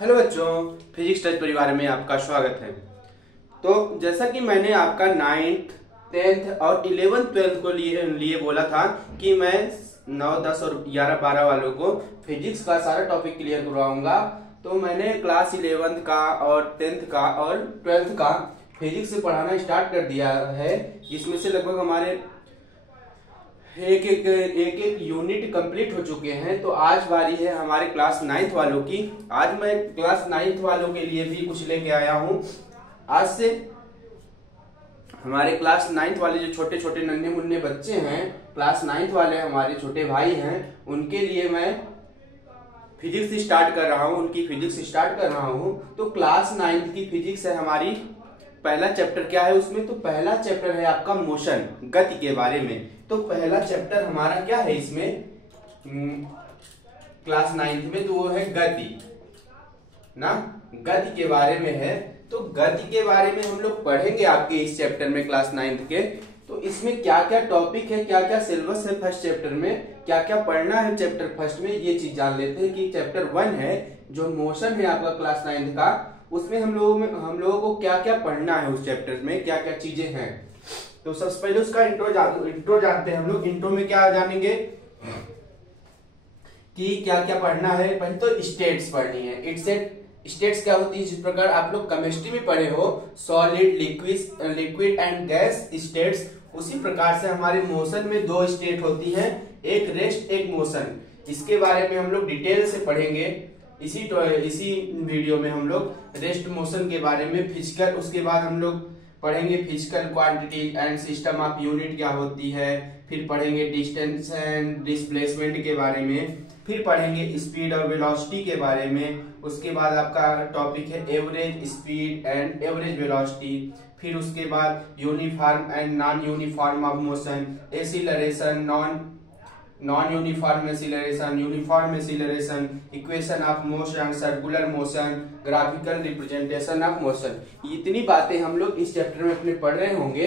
Hello बच्चों, physics touch परिवार में आपका स्वागत है। तो जैसा कि मैंने आपका 9th, 10th और 11th 12th को लिए बोला था कि मैं 9, 10 और 11, 12 वालों को फिजिक्स का सारा टॉपिक क्लियर करवाऊंगा। तो मैंने क्लास 11th का और 10th का और 12th का फिजिक्स से पढ़ाना स्टार्ट कर दिया है, जिसमें से लगभग हमारे एक एक यूनिट कंप्लीट हो चुके हैं। तो आज बारी है हमारे क्लास 9th वालों की। आज मैं क्लास 9th वालों के लिए भी कुछ लेके आया हूं। आज से हमारे क्लास 9th वाले जो छोटे छोटे नन्हे मुन्ने बच्चे हैं, क्लास 9th वाले हमारे छोटे भाई हैं, उनके लिए मैं फिजिक्स स्टार्ट कर रहा हूं, उनकी फिजिक्स स्टार्ट कर रहा हूं। तो क्लास 9th की फिजिक्स है हमारी। पहला चैप्टर क्या है उसमें? तो पहला चैप्टर है आपका मोशन, गति के बारे में। तो पहला चैप्टर हमारा क्या है इसमें क्लास 9th में? तो वो है गति ना, गति के बारे में है। तो गति के बारे में हम लोग पढ़ेंगे आपके इस चैप्टर में क्लास 9th के। तो इसमें क्या क्या टॉपिक है, क्या क्या सिलेबस है, फर्स्ट चैप्टर में क्या क्या पढ़ना है चैप्टर फर्स्ट में, ये चीज जान लेते हैं। कि चैप्टर 1 है जो मोशन है आपका क्लास 9th का, उसमें हम लोगों को क्या क्या पढ़ना है, उस चैप्टर में क्या क्या चीजें हैं। तो सबसे पहले उसका इंट्रो जानते हैं हम लोग। इंट्रो में क्या जानेंगे कि क्या क्या पढ़ना है। पहले तो स्टेट्स पढ़नी है। स्टेट्स क्या होती है? जिस प्रकार आप लोग केमिस्ट्री में पढ़े हो solid, liquid and gas states, उसी प्रकार से हमारे मोशन में 2 स्टेट होती हैं, एक रेस्ट एक मोशन। इसके बारे में हम लोग डिटेल से पढ़ेंगे इसी वीडियो में। हम लोग रेस्ट मोशन के बारे में फिजिकल, उसके बाद हम लोग पढ़ेंगे physical quantity and system of unit क्या होती है, फिर पढ़ेंगे डिस्टेंस एंड डिस्प्लेसमेंट के बारे में, फिर पढ़ेंगे स्पीड और वेलोसिटी के बारे में। उसके बाद आपका टॉपिक है average speed and average velocity. फिर उसके बाद uniform and non uniform of motion, acceleration, non uniform acceleration, uniform acceleration, equation of motion, circular motion, graphical representation of motion. इतनी बातें हम लोग इस चैप्टर में अपने पढ़ रहे होंगे।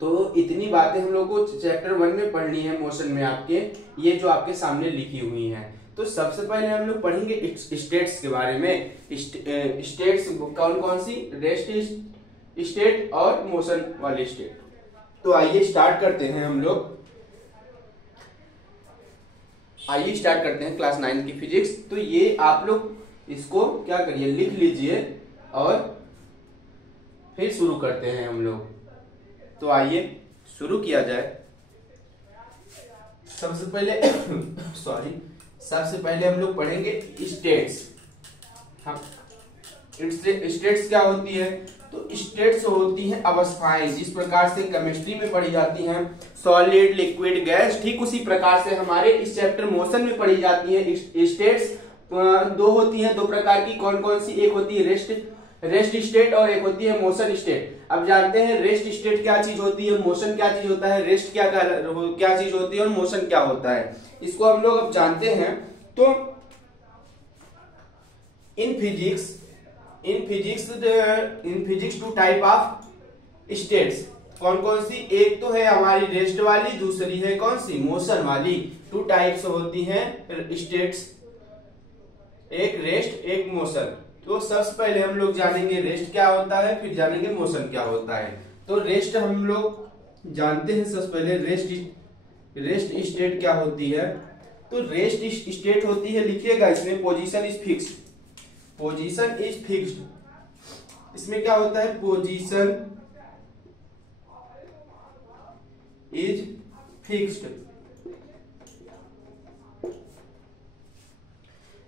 तो इतनी बातें हम लोग को चैप्टर 1 में पढ़नी है मोशन में आपके, ये जो आपके सामने लिखी हुई हैं। तो सबसे पहले हम लोग पढ़ेंगे स्टेट्स के बारे में। स्टेट्स कौन कौन सी? रेस्ट स्टेट और मोशन वाले स्टेट। तो आइए स्टार्ट करते हैं हम लोग। आइए स्टार्ट करते हैं क्लास 9 की फिजिक्स। तो ये आप लोग इसको क्या करिए, लिख लीजिए और फिर शुरू करते हैं हम लोग। तो आइए शुरू किया जाए। सबसे पहले हम लोग पढ़ेंगे स्टेट्स। हम स्टेट्स क्या होती है? तो स्टेट्स होती हैं अवस्थाएं, जिस प्रकार से केमिस्ट्री में पढ़ी जाती हैं सॉलिड, लिक्विड, गैस, ठीक उसी प्रकार से हमारे इस चैप्टर मोशन में पढ़ी जाती है स्टेट्स। 2 होती हैं, 2 प्रकार की। कौन कौन सी? एक होती है रेस्ट स्टेट और एक होती है मोशन स्टेट। अब जानते हैं रेस्ट स्टेट क्या चीज होती है, मोशन क्या चीज होता है, रेस्ट क्या चीज होती है और मोशन क्या होता है, इसको हम लोग अब जानते हैं। तो in physics 2 type of states. कौन कौन सी? एक तो है हमारी रेस्ट वाली, दूसरी है कौन सी? मोशन वाली। 2 टाइप्स होती हैं स्टेट्स, एक रेस्ट एक मोशन। तो सबसे पहले हम लोग जानेंगे रेस्ट क्या होता है, फिर जानेंगे मोशन क्या होता है। तो रेस्ट हम लोग जानते हैं। सबसे पहले रेस्ट स्टेट क्या होती है? तो रेस्ट स्टेट होती है, लिखिएगा इसमें, position is fixed. Position is fixed. इसमें क्या होता है? Position is fixed.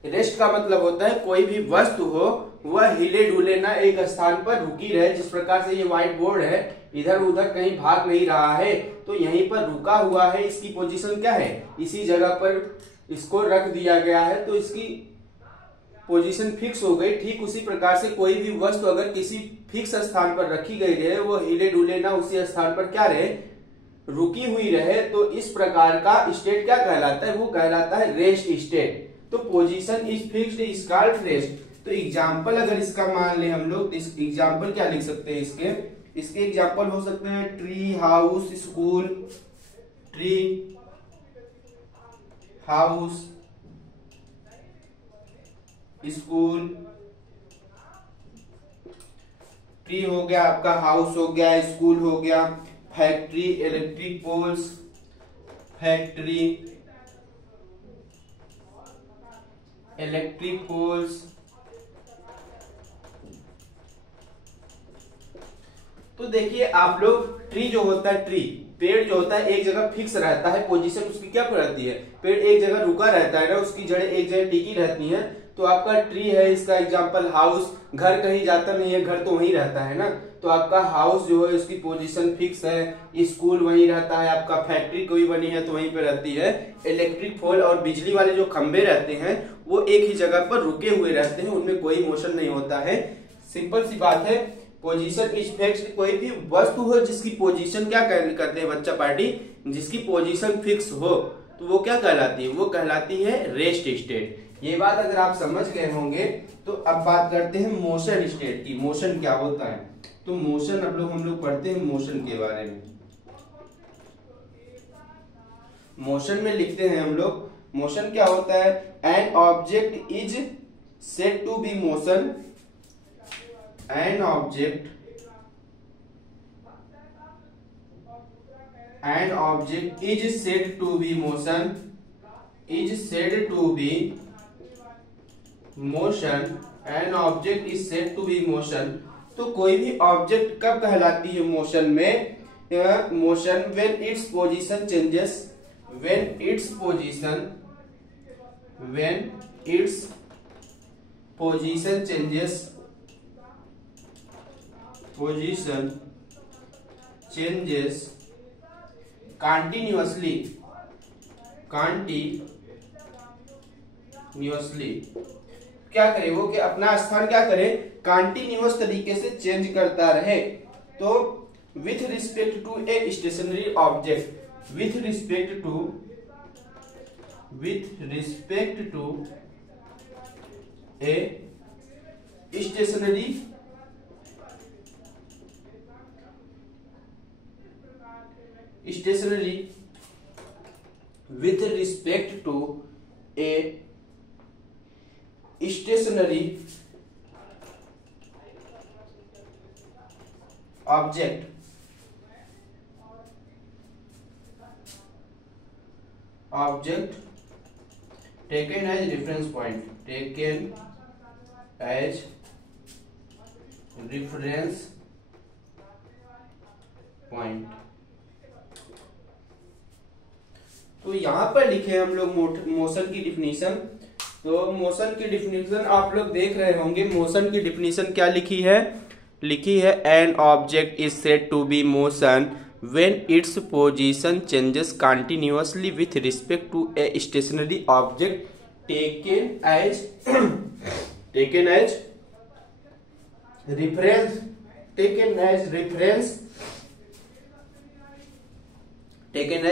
रेस्ट का मतलब होता है कोई भी वस्तु हो वह हिले डुले ना, एक स्थान पर रुकी रहे। जिस प्रकार से ये व्हाइट बोर्ड है, इधर उधर कहीं भाग नहीं रहा है, तो यहीं पर रुका हुआ है। इसकी पोजीशन क्या है? इसी जगह पर इसको रख दिया गया है, तो इसकी पोजीशन फिक्स हो गई। ठीक उसी प्रकार से कोई भी वस्तु अगर किसी फिक्स स्थान पर रखी गई रहे, वो हिले डुले ना, उसी स्थान पर क्या रहे? रुकी हुई रहे। तो इस प्रकार का स्टेट क्या कहलाता है? वो कहलाता है रेस्ट स्टेट। तो position is fixed is called rest. तो एग्जाम्पल अगर इसका मान ले हम लोग, तो एग्जाम्पल क्या लिख सकते हैं इसके एग्जाम्पल हो सकते हैं tree, house, school, tree, house, school, tree हो गया आपका हाउस हो गया, स्कूल हो गया, factory, electric poles, factory, electric poles. तो देखिए आप लोग, ट्री जो होता है, ट्री पेड़ जो होता है एक जगह फिक्स रहता है, पोजीशन उसकी क्या रहती है, पेड़ एक जगह रुका रहता है ना, उसकी जड़ें एक जगह टिकी रहती हैं। तो आपका ट्री है, इसका एग्जांपल हाउस, घर कहीं जाता नहीं है, घर तो वहीं रहता है ना। तो आपका हाउस जो है उसकी पोजीशन फिक्स है, स्कूल वहीं रहता है, आपका फैक्ट्री कोई बनी है तो वहीं पे रहती है, इलेक्ट्रिक पोल और बिजली वाले जो खंबे रहते हैं वो एक ही जगह पर रुके हुए रहते हैं, उनमें कोई मोशन नहीं होता है। सिंपल सी बात है। पोजीशन इज फिक्स्ड, कोई भी वस्तु हो जिसकी पोजीशन क्या करते हैं बच्चा पार्टी, जिसकी पोजीशन फिक्स हो तो वो क्या कहलाती है, वो कहलाती है रेस्ट स्टेट। ये बात अगर आप समझ गए होंगे तो अब बात करते हैं मोशन स्टेट की। मोशन क्या होता है, तो मोशन हम लोग पढ़ते हैं मोशन के बारे में। मोशन में लिखते हैं हम लोग, मोशन क्या होता है, an object is said to be motion, an object is said to be motion, an object is said to be motion। तो कोई भी ऑब्जेक्ट कब कहलाती है मोशन में, motion when its position changes, when its position changes, position changes continuously, क्या करे वो, कि अपना स्थान क्या करे, कंटिन्यूअस तरीके से चेंज करता रहे। तो with respect to a stationary object, with respect to a stationary with respect to a stationary object, taken as reference point, तो यहाँ पर लिखे हम लोग मोशन की डिफिनीशन। तो मोशन की डिफिनीशन आप लोग देख रहे होंगे, मोशन की डिफिनीशन क्या लिखी है, an object is said to be motion when its position changes continuously with respect to a stationary object taken as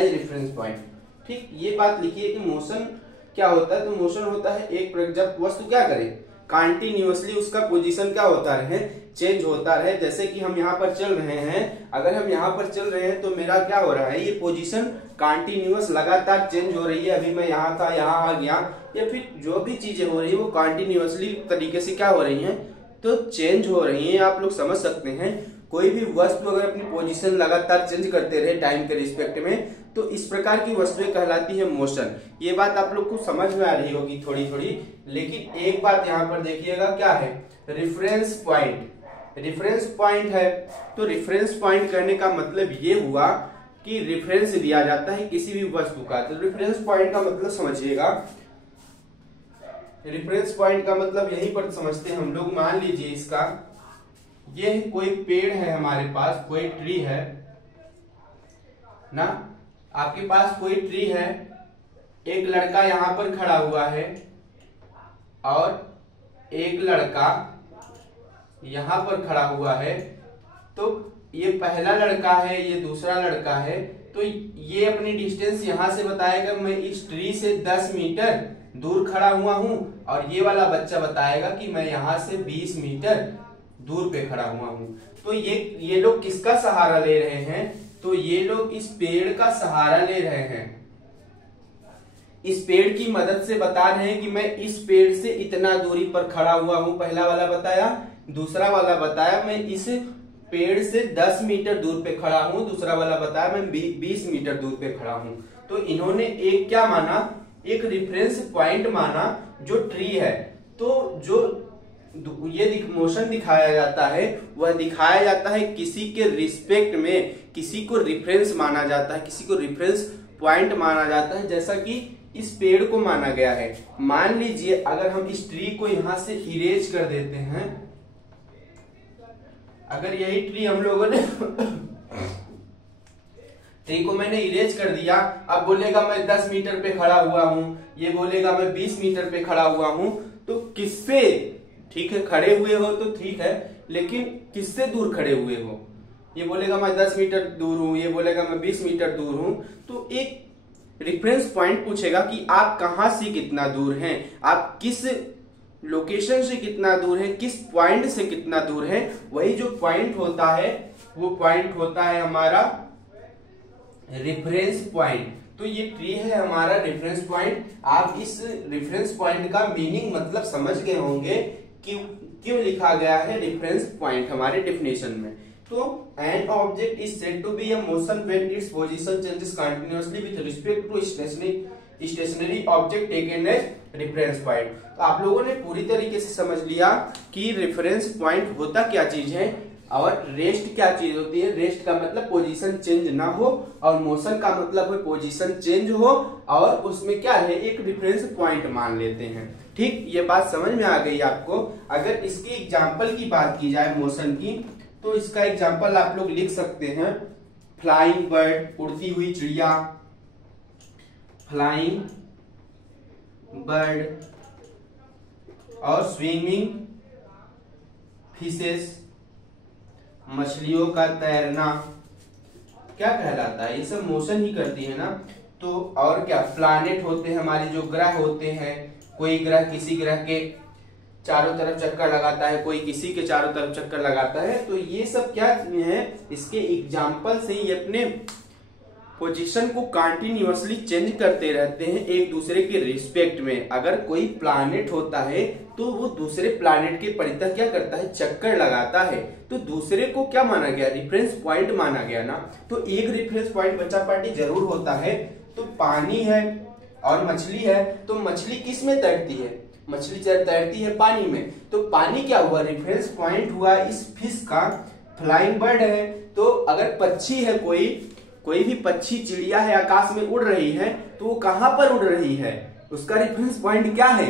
reference point. ठीक, ये बात लिखिए कि मोशन क्या होता है, तो मोशन होता है एक जब वस्तु क्या करे, कंटिन्यूअसली उसका पोजीशन क्या होता रहे, चेंज होता रहे। जैसे कि हम यहाँ पर चल रहे हैं, अगर हम यहाँ पर चल रहे हैं तो मेरा क्या हो रहा है, ये पोजीशन कंटिन्यूअस लगातार चेंज हो रही है। अभी मैं यहाँ था, यहाँ आ गया, या फिर जो भी चीजें हो रही है वो कंटिन्यूअसली तरीके से क्या हो रही है, तो चेंज हो रही है। आप लोग समझ सकते हैं, कोई भी वस्तु अगर अपनी पोजीशन लगातार चेंज करते रहे टाइम के रिस्पेक्ट में, तो इस प्रकार की वस्तुएं कहलाती है मोशन। ये बात आप लोग को समझ में आ रही होगी थोड़ी थोड़ी, लेकिन एक बात यहाँ पर देखिएगा, क्या है, रेफरेंस पॉइंट है। तो रेफरेंस पॉइंट करने का मतलब ये हुआ कि रेफरेंस दिया जाता है किसी भी वस्तु का। तो रेफरेंस पॉइंट का मतलब समझिएगा, रेफरेंस पॉइंट का मतलब यहीं पर समझते हैं हम लोग। मान लीजिए इसका, ये कोई पेड़ है हमारे पास, कोई ट्री है ना, आपके पास कोई ट्री है, एक लड़का यहाँ पर खड़ा हुआ है और एक लड़का यहाँ पर खड़ा हुआ है। तो ये पहला लड़का है, ये दूसरा लड़का है। तो ये अपनी डिस्टेंस यहाँ से बताएगा, मैं इस ट्री से 10 मीटर दूर खड़ा हुआ हूं, और ये वाला बच्चा बताएगा कि मैं यहाँ से 20 मीटर दूर पे खड़ा हुआ हूं। तो ये लोग किसका सहारा ले रहे हैं, तो ये लोग इस पेड़ का सहारा ले रहे हैं। इस पेड़ की मदद से बता रहे हैं कि मैं इस पेड़ से इतना दूरी पर खड़ा हुआ हूं, पहला वाला बताया। दूसरा वाला बताया मैं इस पेड़ से 10 मीटर दूर पे खड़ा हूं, दूसरा वाला बताया मैं 20 मीटर दूर पे खड़ा हूं। तो इन्होंने एक क्या माना, एक रेफरेंस पॉइंट माना जो ट्री है। तो जो ये मोशन दिखाया जाता है वह दिखाया जाता है किसी के रिस्पेक्ट में, किसी को रेफरेंस माना जाता है, किसी को रेफरेंस पॉइंट माना जाता है, जैसा कि इस पेड़ को माना गया है। मान लीजिए अगर हम इस ट्री को यहां से इरेज कर देते हैं, अगर यही ट्री हम लोगों ने ट्री को मैंने इरेज कर दिया, अब बोलेगा मैं 10 मीटर पे खड़ा हुआ हूं, ये बोलेगा मैं 20 मीटर पे खड़ा हुआ हूं, तो किससे, ठीक है खड़े हुए हो तो ठीक है, लेकिन किससे दूर खड़े हुए हो? ये बोलेगा मैं 10 मीटर दूर हूं, ये बोलेगा मैं 20 मीटर दूर हूं। तो एक रेफरेंस पॉइंट पूछेगा कि आप कहां से कितना दूर हैं, आप किस लोकेशन से कितना दूर है, किस पॉइंट से कितना दूर है। वही जो पॉइंट होता है वो पॉइंट होता है हमारा रेफरेंस पॉइंट। तो ये ट्री है हमारा रेफरेंस पॉइंट। आप इस रेफरेंस पॉइंट का मीनिंग मतलब समझ गए होंगे कि क्यों लिखा गया है रेफरेंस पॉइंट हमारे डेफिनेशन में। तो an object is said to be a motion when its position changes continuously with respect to stationary object taken as reference point. तो आप लोगों ने पूरी तरीके से समझ लिया कि रेफरेंस पॉइंट होता क्या चीज है और रेस्ट क्या चीज होती है। रेस्ट का मतलब पोजीशन चेंज ना हो और मोशन का मतलब है पोजीशन चेंज हो, और उसमें क्या है एक रेफरेंस पॉइंट मान लेते हैं। ठीक, ये बात समझ में आ गई आपको। अगर इसकी एग्जांपल की बात की जाए मोशन की, तो इसका एग्जांपल आप लोग लिख सकते हैं फ्लाइंग बर्ड, उड़ती हुई चिड़िया, फ्लाइंग बर्ड, और स्विमिंग फिशेस, मछलियों का तैरना, क्या कहलाता है, ये सब मोशन ही करती है ना। तो और क्या, प्लैनेट होते हैं हमारे जो ग्रह होते हैं, कोई ग्रह किसी ग्रह के चारों तरफ चक्कर लगाता है, कोई किसी के चारों तरफ चक्कर लगाता है। तो ये सब क्या है, इसके एग्जाम्पल से ही अपने पोजीशन को कंटिन्यूअसली चेंज करते रहते हैं एक दूसरे के रिस्पेक्ट में। अगर कोई प्लैनेट होता है तो वो दूसरे प्लैनेट के परितः क्या करता है, चक्कर लगाता है। तो दूसरे को क्या माना गया, रेफरेंस पॉइंट माना गया ना। तो एक रेफरेंस पॉइंट बच्चा पार्टी जरूर होता है। तो पानी है और मछली है, तो मछली किस में तैरती है, मछली तैरती है पानी में। तो पानी क्या हुआ, रेफरेंस पॉइंट हुआ इस फिश का। फ्लाइंग बर्ड है, तो अगर पक्षी है, कोई भी पक्षी चिड़िया है आकाश में उड़ रही है, तो वो कहां पर उड़ रही है, उसका रेफरेंस पॉइंट क्या है,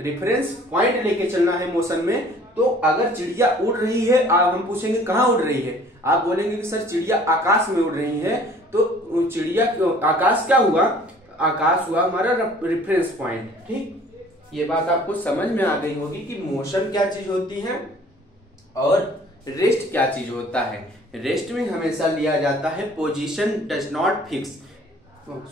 रेफरेंस पॉइंट लेके चलना है मोशन में। तो अगर चिड़िया उड़ रही है, हम पूछेंगे कहां उड़ रही है, आप बोलेंगे कि सर चिड़िया आकाश में उड़ रही है। तो चिड़िया आकाश क्या हुआ, आकाश हुआ हमारा रेफरेंस पॉइंट। ठीक, ये बात आपको समझ में आ गई होगी कि मोशन क्या चीज होती है और रेस्ट क्या चीज होता है। रेस्ट में हमेशा लिया जाता है position does not fix,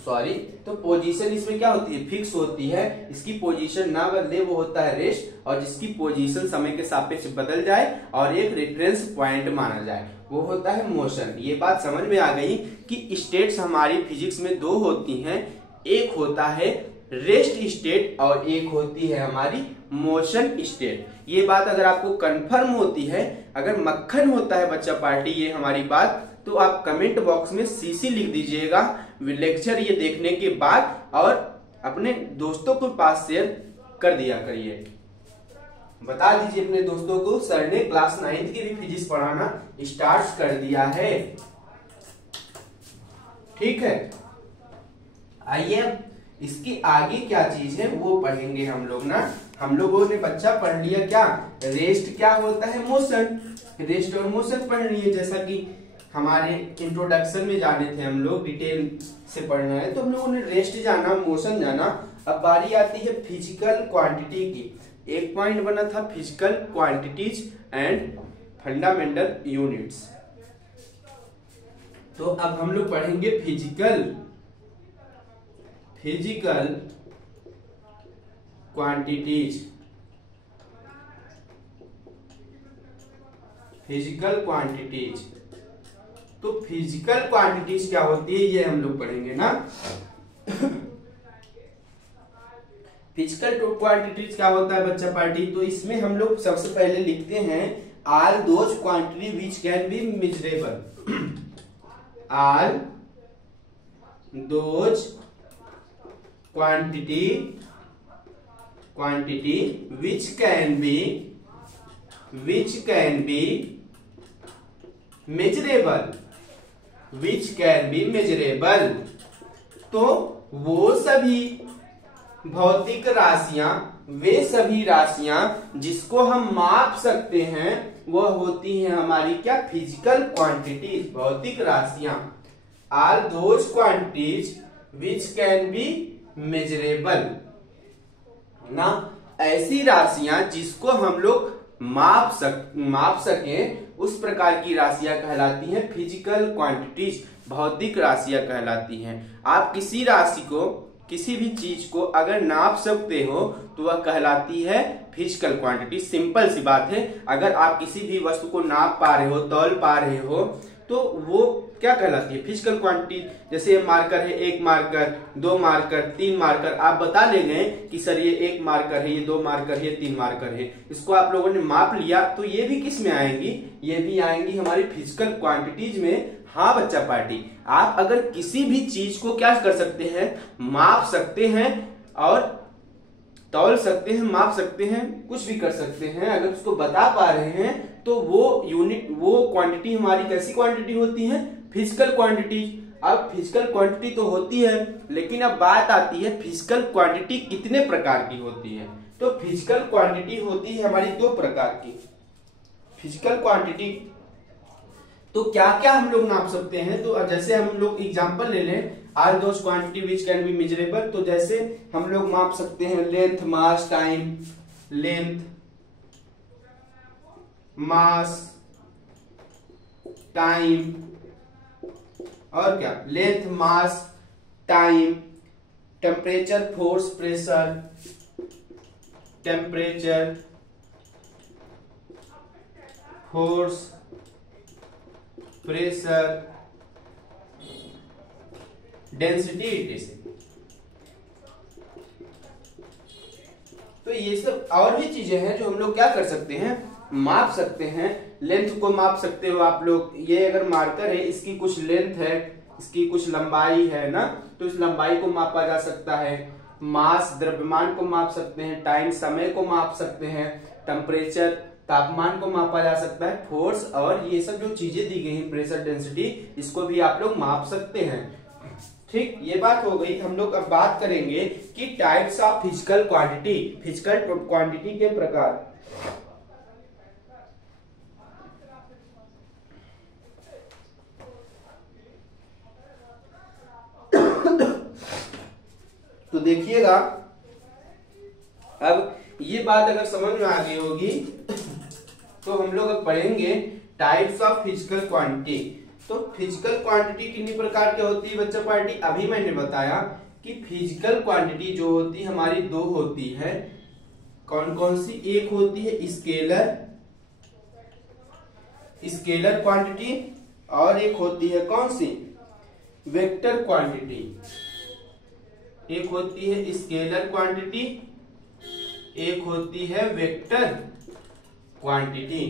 sorry, तो पोजीशन इसमें क्या होती है, फिक्स होती है। इसकी पोजीशन ना बदले वो होता है रेस्ट, और जिसकी पोजीशन समय के सापेक्ष बदल जाए और एक रेफरेंस पॉइंट माना जाए वो होता है मोशन। ये बात समझ में आ गई कि स्टेट्स हमारी फिजिक्स में दो होती हैं, एक होता है रेस्ट स्टेट और एक होती है हमारी मोशन स्टेट। ये बात अगर आपको कंफर्म होती है, अगर मक्खन होता है बच्चा पार्टी ये हमारी बात, तो आप कमेंट बॉक्स में सीसी लिख दीजिएगा लेक्चर ये देखने के बाद, और अपने दोस्तों को पास शेयर कर दिया करिए। बता दीजिए अपने दोस्तों को सर ने क्लास 9th की भी फिजिक्स पढ़ाना स्टार्ट कर दिया है। ठीक है, आइए इसकी आगे क्या चीज है वो पढ़ेंगे हम लोग ना। हम लोगों ने बच्चा पढ़ लिया क्या, रेस्ट क्या होता है, मोशन। रेस्ट और मोशन पढ़ लिए, जैसा कि हमारे इंट्रोडक्शन में जाने थे हम लोग, डिटेल से पढ़ना है तो हम लोगों ने रेस्ट जाना, मोशन जाना। अब बारी आती है फिजिकल क्वांटिटी की। एक पॉइंट बना था physical quantities and fundamental units. तो अब हम लोग पढ़ेंगे फिजिकल क्वांटिटीज। फिजिकल क्वांटिटीज, तो फिजिकल क्वांटिटीज क्या होती है ये हम लोग पढ़ेंगे ना। फिजिकल क्वांटिटीज क्या होता है बच्चा पार्टी, तो इसमें हम लोग सबसे पहले लिखते हैं all those quantity which can be measurable, all those quantity which can be measurable, तो वो सभी भौतिक राशियां, वे सभी राशियां जिसको हम माप सकते हैं वह होती हैं हमारी क्या, फिजिकल क्वांटिटीज, भौतिक राशियां। Are those quantities which can be measurable ना, ऐसी राशियां जिसको हम लोग माप सकें, उस प्रकार की राशियां कहलाती हैं फिजिकल क्वांटिटीज, भौतिक राशियां कहलाती हैं। आप किसी राशि को, किसी भी चीज को अगर नाप सकते हो तो वह कहलाती है फिजिकल क्वांटिटी। सिंपल सी बात है, अगर आप किसी भी वस्तु को नाप पा रहे हो, तौल पा रहे हो, तो वो क्या कहलाती है, फिजिकल क्वांटिटी। जैसे मार्कर है, 1 मार्कर, 2 मार्कर, 3 मार्कर, आप बता ले गए कि सर ये 1 मार्कर है, ये 2 मार्कर है, ये 3 मार्कर है, इसको आप लोगों ने माप लिया, तो ये भी किस में आएंगी, ये भी आएंगी हमारी फिजिकल क्वांटिटीज में। हाँ बच्चा पार्टी, आप अगर किसी भी चीज को क्या कर सकते हैं, माप सकते हैं और तौल सकते हैं, माप सकते हैं, कुछ भी कर सकते हैं, अगर उसको बता पा रहे हैं तो वो यूनिट, वो क्वांटिटी हमारी कैसी क्वांटिटी होती है, फिजिकल क्वांटिटी। अब फिजिकल क्वांटिटी तो होती है, लेकिन अब बात आती है फिजिकल क्वांटिटी कितने प्रकार की होती है। तो फिजिकल क्वांटिटी होती है हमारी 2 प्रकार की। फिजिकल क्वांटिटी तो क्या क्या हम लोग नाप सकते हैं, तो जैसे हम लोग एग्जांपल ले लें, are those quantity which can be measurable, तो जैसे हम लोग माप सकते हैं length, mass, time, length, mass, time, और क्या, length, mass, time, temperature, force, pressure, temperature, force, pressure, density, ETC. तो ये सब और भी चीजें हैं जो हम लोग क्या कर सकते हैं, माप सकते हैं। लेंथ को माप सकते हो आप लोग, ये अगर मार्कर है, इसकी कुछ लेंथ है, इसकी कुछ लंबाई है ना, तो इस लंबाई को मापा जा सकता है। मास, द्रव्यमान को माप सकते हैं। टाइम, समय को माप सकते हैं। टेम्परेचर, तापमान को मापा जा सकता है। फोर्स, और ये सब जो चीजें दी गई हैं, प्रेशर, डेंसिटी, इसको भी आप लोग माप सकते हैं। ठीक, ये बात हो गई। हम लोग अब बात करेंगे कि types of physical quantity, physical quantity के प्रकार। तो देखिएगा, अब ये बात अगर समझ में आ गई होगी तो हम लोग अब पढ़ेंगे टाइप्स ऑफ फिजिकल क्वांटिटी। तो फिजिकल क्वांटिटी कितनी प्रकार की होती है बच्चा पार्टी, अभी मैंने बताया कि फिजिकल क्वांटिटी जो होती है हमारी 2 होती है। कौन कौन सी, एक होती है स्केलर क्वांटिटी, और एक होती है कौन सी, वेक्टर क्वांटिटी। एक होती है स्केलर क्वांटिटी, एक होती है वेक्टर क्वांटिटी।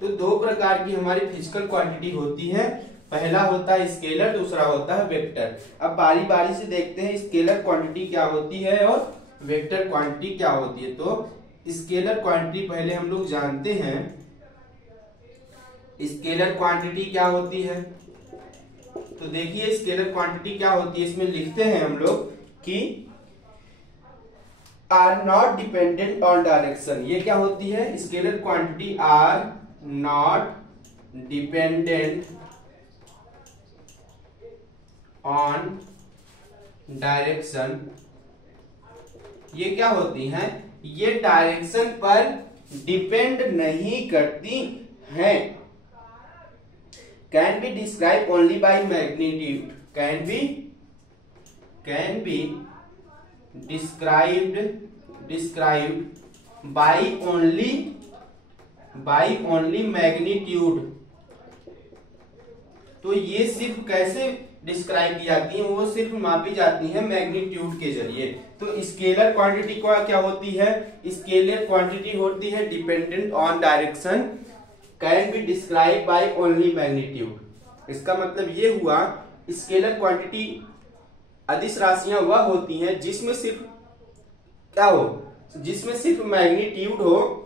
तो 2 प्रकार की हमारी फिजिकल क्वांटिटी होती है। पहला होता है स्केलर, दूसरा होता है वेक्टर। अब बारी बारी से देखते हैं स्केलर क्वांटिटी क्या होती है और वेक्टर क्वांटिटी क्या होती है। तो स्केलर क्वांटिटी पहले हम लोग जानते हैं। स्केलर क्वांटिटी क्या होती है, तो देखिए स्केलर क्वांटिटी क्या होती है, इसमें लिखते हैं हम लोग कि are not dependent on direction. ये क्या होती है, scalar quantity are not dependent on direction. ये क्या होती हैं, ये डायरेक्शन पर डिपेंड नहीं करती हैं। Can be describe only by magnitude, can be described by only magnitude। तो ये सिर्फ कैसे डिस्क्राइब की जाती हैं, वो सिर्फ मापी जाती हैं मैग्नीट्यूड के जरिए। तो स्केलर क्वांटिटी क्या होती है? स्केलर क्वांटिटी होती है dependent on direction, can be describe by only magnitude. इसका मतलब ये हुआ, स्केलर क्वांटिटी अदिश राशियां वह होती हैं जिसमें सिर्फ क्या हो, जिसमें सिर्फ मैग्नीट्यूड हो,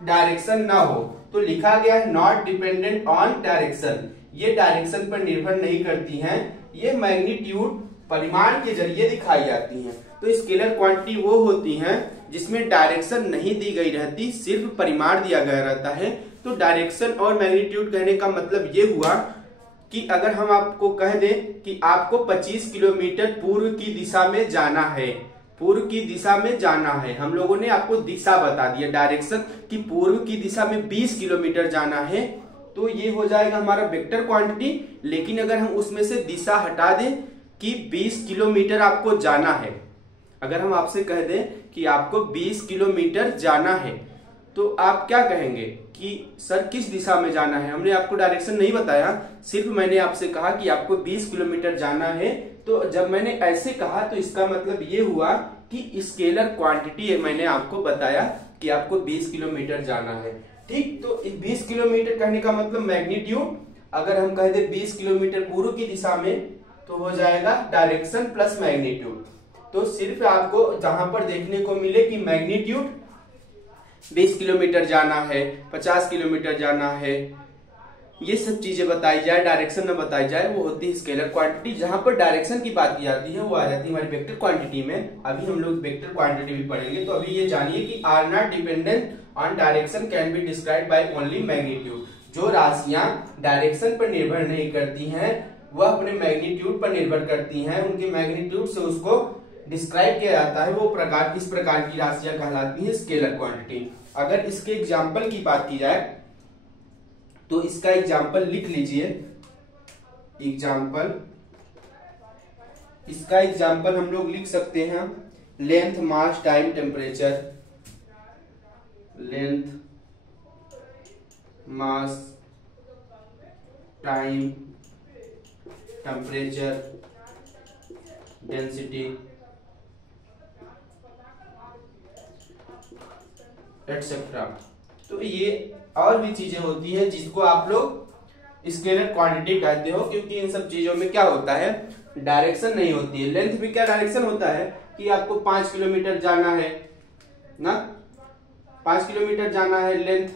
डायरेक्शन ना हो। तो लिखा गया है नॉट डिपेंडेंट ऑन डायरेक्शन, ये डायरेक्शन पर निर्भर नहीं करती हैं, ये मैग्नीट्यूड परिमाण के जरिए दिखाई जाती हैं। तो स्केलर क्वांटिटी वो होती हैं जिसमें डायरेक्शन नहीं दी गई रहती, सिर्फ परिमाण दिया गया रहता है। तो डायरेक्शन और मैग्नीट्यूड कहने का मतलब ये हुआ कि अगर हम आपको कह दें कि आपको 25 किलोमीटर पूर्व की दिशा में जाना है, पूर्व की दिशा में जाना है, हम लोगों ने आपको दिशा बता दिया, डायरेक्शन कि पूर्व की दिशा में 20 किलोमीटर जाना है, तो ये हो जाएगा हमारा वेक्टर क्वांटिटी। लेकिन अगर हम उसमें से दिशा हटा दें कि 20 किलोमीटर आपको जाना है, अगर हम आपसे कह दें कि आपको 20 किलोमीटर जाना है, तो आप क्या कहेंगे कि सर किस दिशा में जाना है? हमने आपको डायरेक्शन नहीं बताया, सिर्फ मैंने आपसे कहा कि आपको 20 किलोमीटर जाना है। तो जब मैंने ऐसे कहा तो इसका मतलब ये हुआ कि स्केलर क्वांटिटी मैंने आपको बताया कि आपको 20 किलोमीटर जाना है। ठीक, तो 20 किलोमीटर कहने का मतलब मैग्नीट्यूड, अगर हम कह दे 20 किलोमीटर पूर्व की दिशा में, तो हो जाएगा डायरेक्शन प्लस मैग्नीट्यूड। तो सिर्फ आपको जहां पर देखने को मिले कि मैग्नीट्यूड 20 किलोमीटर जाना है, 50 किलोमीटर जाना है, ये सब चीजें बताई जाए, डायरेक्शन न बताई जाए, वो होती है स्केलर क्वांटिटी। जहां पर डायरेक्शन की बात की जाती है वो आ जाती है हमारी वेक्टर क्वांटिटी में। अभी हम लोग वेक्टर क्वांटिटी भी पढ़ेंगे। तो अभी ये जानिए कि are not dependent on direction can be describe by only magnitude. जो राशियां डायरेक्शन पर निर्भर नहीं करती हैं, वह अपने मैग्नीट्यूड पर निर्भर करती हैं, उनके मैग्नीट्यूड से उसको डिस्क्राइब किया जाता है। वो प्रकार, किस प्रकार की राशियां कहलाती हैं? Scalar quantity. अगर इसके एग्जाम्पल की बात की जाए तो इसका एग्जाम्पल लिख लीजिए। एग्जाम्पल, इसका एग्जाम्पल हम लोग लिख सकते हैं length, mass, time, temperature. Length, mass, time, temperature, density etcetera. तो ये और भी चीजें होती है जिसको आप लोग स्केलर क्वांटिटी कहते हो, क्योंकि इन सब चीजों में क्या होता है? डायरेक्शन नहीं होती है। लेंथ में क्या डायरेक्शन होता है कि आपको 5 किलोमीटर जाना है ना, 5 किलोमीटर जाना है, लेंथ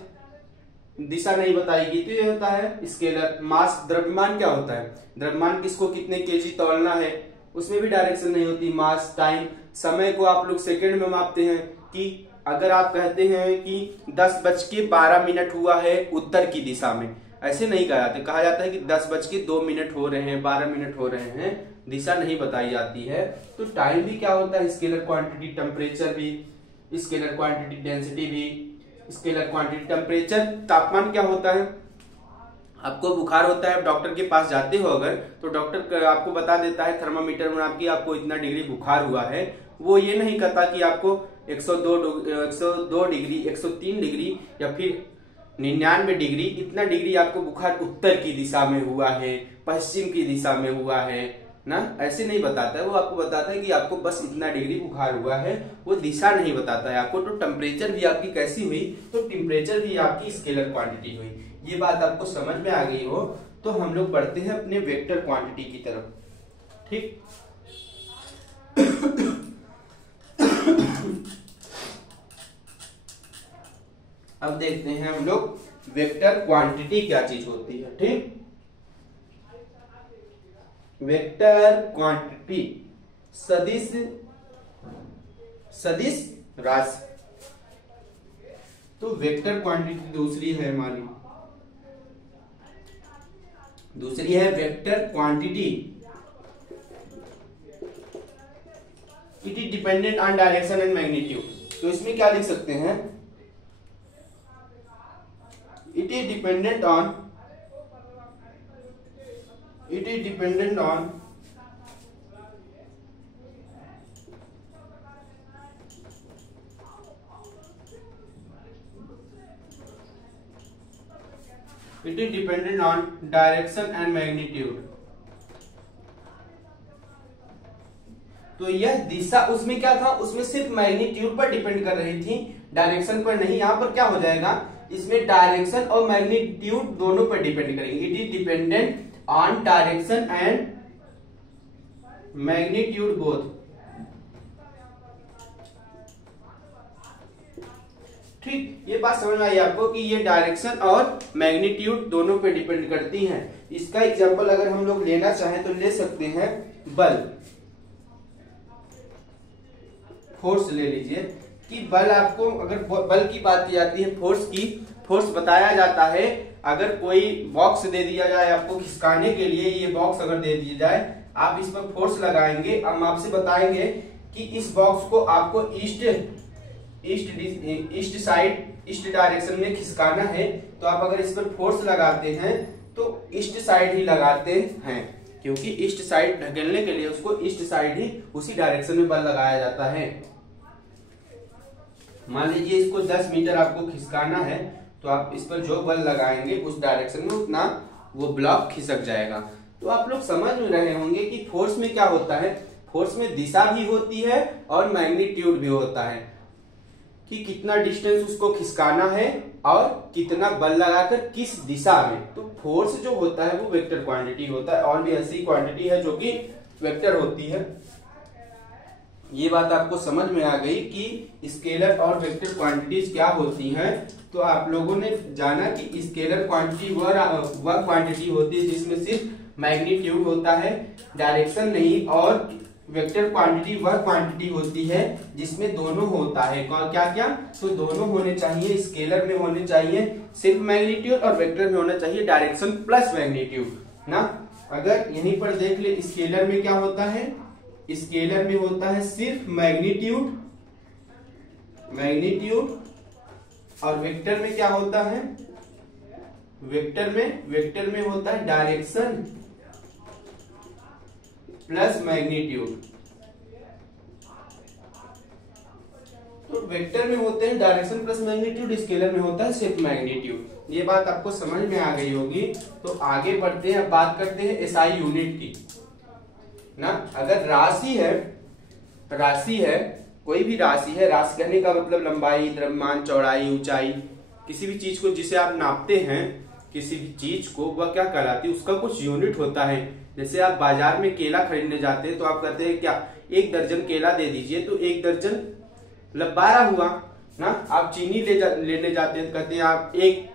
दिशा नहीं बताएगी, तो ये होता है स्केलर। मास, द्रव्यमान क्या होता है? द्रव्यमान किसको कितने केजी तौलना है, उसमें भी डायरेक्शन नहीं होती। मास, टाइम, समय को आप लोग सेकंड में मापते हैं कि अगर आप कहते हैं कि 10:12 हुआ है उत्तर की दिशा में, ऐसे नहीं कहा जाता, कहा जाता है कि 10:02 हो रहे हैं, 12 मिनट हो रहे हैं, दिशा नहीं बताई जाती है। तो टाइम भी क्या होता है? Scalar quantity. टेम्परेचर भी स्केलर क्वांटिटी, डेंसिटी भी स्केलर क्वांटिटी। टेम्परेचर, तापमान क्या होता है? आपको बुखार होता है, डॉक्टर के पास जाते हो अगर, तो डॉक्टर आपको बता देता है थर्मामीटर में आपको इतना डिग्री बुखार हुआ है। वो ये नहीं कहता कि आपको 102 डिग्री, 103 डिग्री या फिर 99 डिग्री, इतना डिग्री आपको बुखार उत्तर की दिशा में हुआ है, पश्चिम की दिशा में हुआ है ना, ऐसे नहीं बताता है। वो आपको बताता है कि आपको बस इतना डिग्री बुखार हुआ है, वो दिशा नहीं बताता है आपको। तो टेम्परेचर भी आपकी कैसी हुई? तो टेम्परेचर भी आपकी स्केलर क्वांटिटी हुई। ये बात आपको समझ में आ गई हो तो हम लोग बढ़ते हैं अपने वेक्टर क्वांटिटी की तरफ। ठीक, अब देखते हैं हम लोग वेक्टर क्वांटिटी क्या चीज होती है। ठीक, वेक्टर क्वांटिटी सदिश, सदिश राशि। तो वेक्टर क्वांटिटी दूसरी है हमारी, दूसरी है vector quantity. It is dependent on direction and magnitude. तो इसमें क्या लिख सकते हैं? It is dependent on, it is dependent on it is dependent on direction and magnitude. यह दिशा उसमें क्या था, उसमें सिर्फ मैग्नीट्यूड पर डिपेंड कर रही थी, डायरेक्शन पर नहीं। यहाँ पर क्या हो जाएगा, इसमें डायरेक्शन और मैग्नीट्यूड दोनों पर डिपेंड करेंगे। It is dependent on direction and magnitude both. ठीक, ये बात समझ में आई आपको कि ये डायरेक्शन और मैग्नीट्यूड दोनों पे डिपेंड करती हैं। इसका एग्जांपल अगर हम लोग लेना चाहें तो ले सकते हैं बल, फोर्स ले लीजिए कि बल, आपको अगर बल की बात की जाती है, फोर्स की, फोर्स बताया जाता है। अगर कोई बॉक्स दे दिया जाए आपको खिसकाने के लिए, ये बॉक्स अगर दे दिया जाए, आप इस पर फोर्स लगाएंगे, हम आपसे बताएंगे कि इस बॉक्स को आपको ईस्ट साइड, ईस्ट डायरेक्शन में खिसकाना है, तो आप अगर इस पर फोर्स लगाते हैं तो ईस्ट साइड ही लगाते हैं, क्योंकि ईस्ट साइड ढकेलने के लिए उसको ईस्ट साइड ही, उसी डायरेक्शन में बल लगाया जाता है। मान लीजिए इसको 10 मीटर आपको खिसकाना है, तो आप इस पर जो बल लगाएंगे उस डायरेक्शन में उतना वो ब्लॉक खिसक जाएगा। तो आप लोग समझ में रहे होंगे कि फोर्स में क्या होता है, फोर्स में दिशा भी होती है और मैग्नीट्यूड भी होता है, कि कितना डिस्टेंस उसको खिसकाना है और कितना बल लगाकर किस दिशा में। तो फोर्स जो होता है वो वेक्टर क्वांटिटी होता है, और भी ऐसी क्वांटिटी है जो कि वेक्टर होती है। ये बात आपको समझ में आ गई कि स्केलर और वेक्टर क्वांटिटीज क्या होती हैं। तो आप लोगों ने जाना कि स्केलर क्वांटिटी वह क्वांटिटी होती है जिसमें सिर्फ मैग्नीट्यूड होता है, डायरेक्शन नहीं, और वेक्टर क्वांटिटी वह क्वांटिटी होती है जिसमें दोनों होता है। क्या क्या, तो दोनों होने चाहिए, स्केलर में होने चाहिए सिर्फ मैग्नीट्यूड और वेक्टर में होना चाहिए डायरेक्शन प्लस मैग्नीट्यूड ना। अगर यहीं पर देख ले, स्केलर में क्या होता है, स्केलर में होता है सिर्फ मैग्नीट्यूड, और वेक्टर में क्या होता है, वेक्टर में होता है डायरेक्शन प्लस मैग्नीट्यूड। तो वेक्टर में होते हैं डायरेक्शन प्लस मैग्नीट्यूड, स्केलर में होता है सिर्फ मैग्नीट्यूड। ये बात आपको समझ में आ गई होगी। तो आगे बढ़ते हैं, अब बात करते हैं एसआई यूनिट की ना। अगर राशि है, कोई भी राशि है, राशि कहने का मतलब लंबाई, द्रव्यमान, चौड़ाई, ऊंचाई, किसी भी चीज को जिसे आप नापते हैं, किसी भी चीज को, वह क्या कहलाती है, उसका कुछ यूनिट होता है। जैसे आप बाजार में केला खरीदने जाते हैं तो आप कहते हैं क्या, 1 दर्जन केला दे दीजिए, तो 1 दर्जन मतलब 12 हुआ ना। आप चीनी लेने जाते हैं, कहते हैं आप एक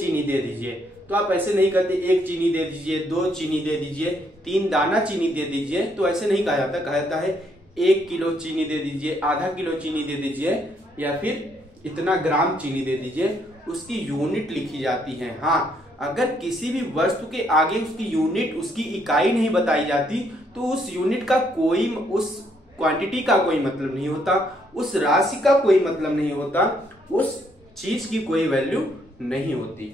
चीनी दे दीजिए, तो आप ऐसे नहीं कहते 1 चीनी दे दीजिए, 2 चीनी दे दीजिए, 3 दाना चीनी दे दीजिए, तो ऐसे नहीं कहा जाता। कहा जाता है 1 किलो चीनी दे दीजिए, आधा किलो चीनी दे दीजिए, या फिर इतना ग्राम चीनी दे दीजिए, उसकी यूनिट लिखी जाती है। हाँ, अगर किसी भी वस्तु के आगे उसकी यूनिट, उसकी इकाई नहीं बताई जाती, तो उस यूनिट का कोई, उस क्वांटिटी का कोई मतलब नहीं होता, उस राशि का कोई मतलब नहीं होता, उस चीज की कोई वैल्यू नहीं होती।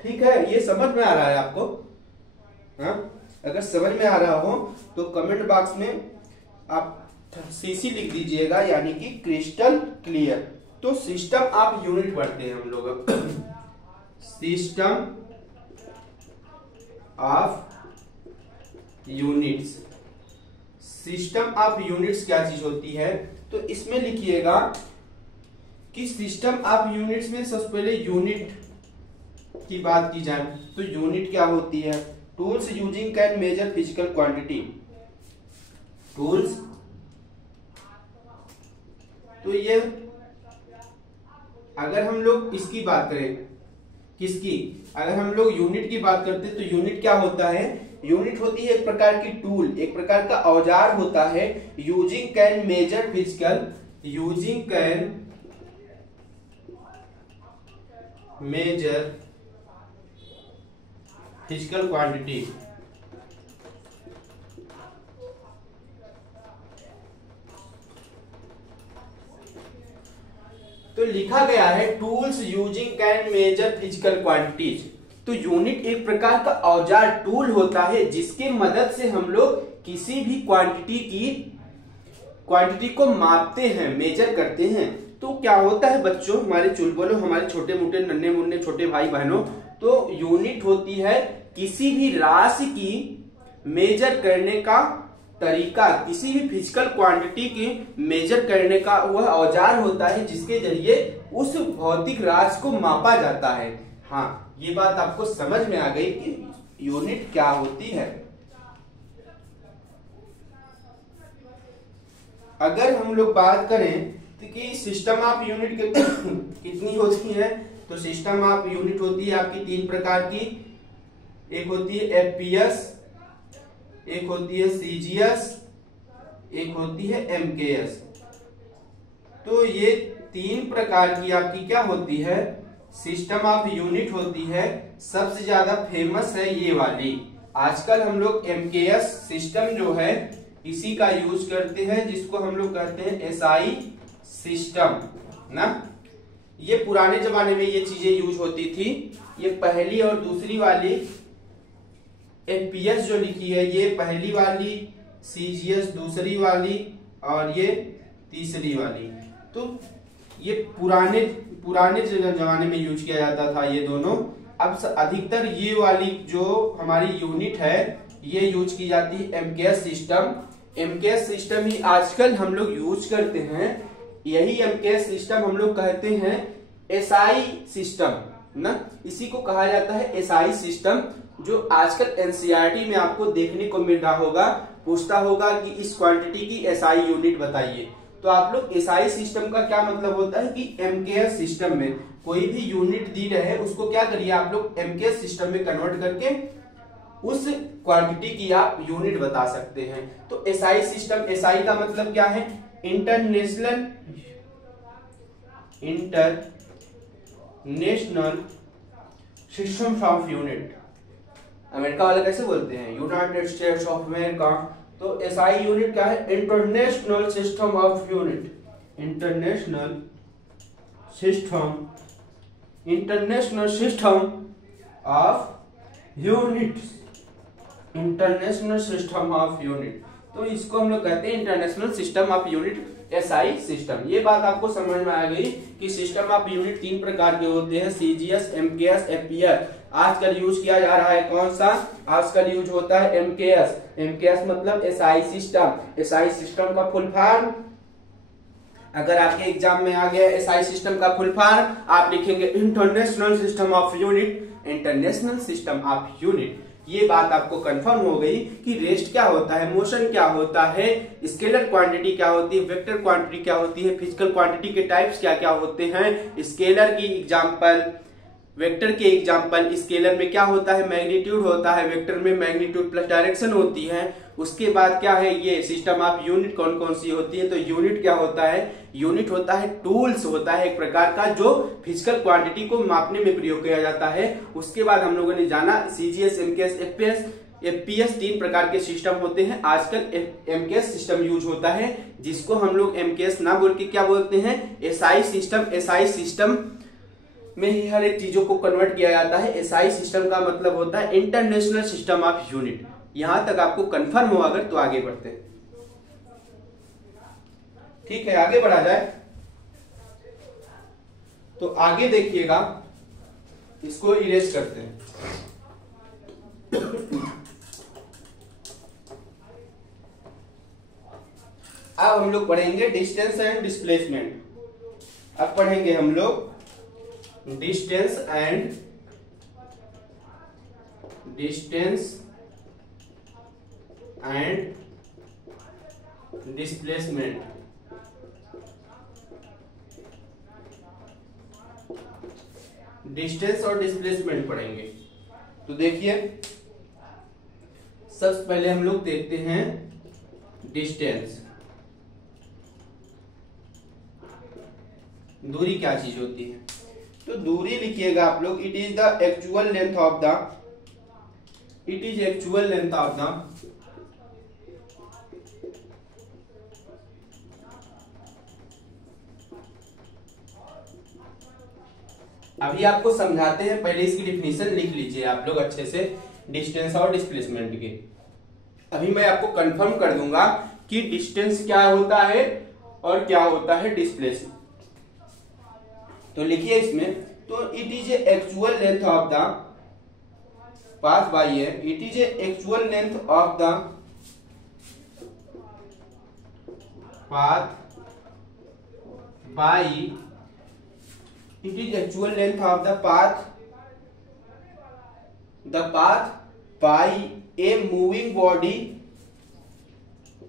ठीक है, ये समझ में आ रहा है आपको? हाँ, अगर समझ में आ रहा हो तो कमेंट बॉक्स में आप सीसी लिख दीजिएगा, यानी कि क्रिस्टल क्लियर। तो सिस्टम ऑफ यूनिट पढ़ते हैं हम लोग। System of units, system of units क्या चीज होती है, तो इसमें लिखिएगा कि सिस्टम ऑफ यूनिट्स में सबसे पहले यूनिट की बात की जाए तो यूनिट क्या होती है, tools using can measure physical quantity. Tools, तो ये अगर हम लोग इसकी बात करें, किसकी, अगर हम लोग यूनिट की बात करते हैं तो यूनिट क्या होता है, यूनिट होती है एक प्रकार की टूल, एक प्रकार का औजार होता है। Using can measure physical, using can measure physical quantity. तो लिखा गया है tools using can measure physical quantities. तो यूनिट एक प्रकार का औजार, टूल होता है जिसके मदद से हम लोग किसी भी क्वांटिटी को मापते हैं, मेजर करते हैं। तो क्या होता है बच्चों, हमारे चुलबुलों, हमारे छोटे मोटे नन्हे मुन्ने छोटे भाई बहनों, तो यूनिट होती है किसी भी राशि की मेजर करने का तरीका, किसी भी फिजिकल क्वांटिटी की मेजर करने का वह औजार होता है जिसके जरिए उस भौतिक राशि को मापा जाता है। हाँ, ये बात आपको समझ में आ गई कि यूनिट क्या होती है। अगर हम लोग बात करें तो कि सिस्टम ऑफ यूनिट कितनी होती है, तो सिस्टम ऑफ यूनिट होती है आपकी 3 प्रकार की। एक होती है एफपीएस, एक होती है सीजीएस, एक होती है एमकेएस। तो ये 3 प्रकार की आपकी क्या होती है, सिस्टम ऑफ यूनिट होती है। सबसे ज्यादा फेमस है ये वाली। आजकल हम लोग एमकेएस सिस्टम जो है इसी का यूज करते हैं, जिसको हम लोग कहते हैं एसआई सिस्टम ना। ये पुराने जमाने में ये चीजें यूज होती थी। ये पहली और दूसरी वाली एफपीएस जो लिखी है ये पहली वाली, सीजीएस दूसरी वाली और ये तीसरी वाली। तो ये पुराने जमाने में यूज किया जाता था ये दोनों। अब अधिकतर ये वाली जो हमारी यूनिट है ये यूज की जाती है एमकेएस सिस्टम। एमकेएस सिस्टम ही आजकल हम लोग यूज करते हैं। यही एमकेएस सिस्टम हम लोग कहते हैं एसआई सिस्टम ना। इसी को कहा जाता है एसआई सिस्टम, जो आजकल एनसीईआरटी में आपको देखने को मिल रहा होगा। पूछता होगा कि इस क्वांटिटी की एसआई यूनिट बताइए, तो आप लोग एसआई सिस्टम का क्या मतलब होता है कि एमकेएस सिस्टम में कोई भी यूनिट दी रहे उसको क्या करिए आप लोग एमकेएस सिस्टम में कन्वर्ट करके उस क्वांटिटी की आप यूनिट बता सकते हैं। तो एसआई सिस्टम, एसआई का मतलब क्या है, international system of unit. America वाले कैसे बोलते हैं, यूनाइटेड स्टेट्स ऑफ अमेरिका। तो एसआई यूनिट क्या है, international system of unit. International system of units, international system of unit. तो इसको हम लोग कहते हैं international system of unit, SI system. ये बात आपको समझ में आ गई कि सिस्टम ऑफ यूनिट 3 प्रकार के होते हैं, सीजीएस, एमकेएस, एफपीएस। आजकल यूज किया जा रहा है कौन सा, आजकल यूज होता है एमकेएस। एमकेएस मतलब एसआई सिस्टम। एसआई सिस्टम का फुल फॉर्म अगर आपके एग्जाम में आ गया एसआई सिस्टम का फुल फॉर्म, आप लिखेंगे international system of unit, international system of unit. ये बात आपको कंफर्म हो गई कि रेस्ट क्या होता है, मोशन क्या होता है, स्केलर क्वांटिटी क्या होती है, वेक्टर क्वांटिटी क्या होती है, फिजिकल क्वांटिटी के टाइप्स क्या क्या होते हैं। स्केलर की एग्जांपल, वेक्टर के एग्जांपल, स्केलर में क्या होता है, मैग्नीट्यूड होता है, वेक्टर में मैग्नीट्यूड प्लस डायरेक्शन होती है। उसके बाद क्या है, ये सिस्टम ऑफ यूनिट कौन कौन सी होती है। तो यूनिट क्या होता है, यूनिट होता है टूल्स होता है एक प्रकार का जो फिजिकल क्वांटिटी को मापने में प्रयोग किया जाता है। उसके बाद हम लोगों ने जाना सीजीएस, एमकेएस, एफपीएस 3 प्रकार के सिस्टम होते हैं। आजकल एमकेएस सिस्टम यूज होता है, जिसको हम लोग एमकेएस ना बोल के क्या बोलते हैं, एसआई सिस्टम। एसआई सिस्टम में ही हर एक चीजों को कन्वर्ट किया जाता है। एसआई सिस्टम का मतलब होता है इंटरनेशनल सिस्टम ऑफ यूनिट। यहां तक आपको कंफर्म हो अगर तो आगे बढ़ते हैं। ठीक है, आगे बढ़ा जाए। तो आगे देखिएगा, इसको इरेज करते हैं। अब हम लोग पढ़ेंगे डिस्टेंस एंड डिस्प्लेसमेंट। अब पढ़ेंगे हम लोग डिस्टेंस एंड डिस्प्लेसमेंट। डिस्टेंस और डिस्प्लेसमेंट पढ़ेंगे। तो देखिए, सबसे पहले हम लोग देखते हैं डिस्टेंस। दूरी क्या चीज होती है, तो दूरी लिखिएगा आप लोग, it is the actual length of the, it is actual length of the अभी आपको समझाते हैं, पहले इसकी डिफिनीशन लिख लीजिए आप लोग अच्छे से डिस्टेंस और डिस्प्लेसमेंट की। अभी मैं आपको कंफर्म कर दूंगा कि डिस्टेंस क्या होता है और क्या होता है डिस्प्लेसमेंट। तो लिखिए इसमें, तो it is actual length of the path by है, it is actual length of the path by, it is actual length of the path by a moving body,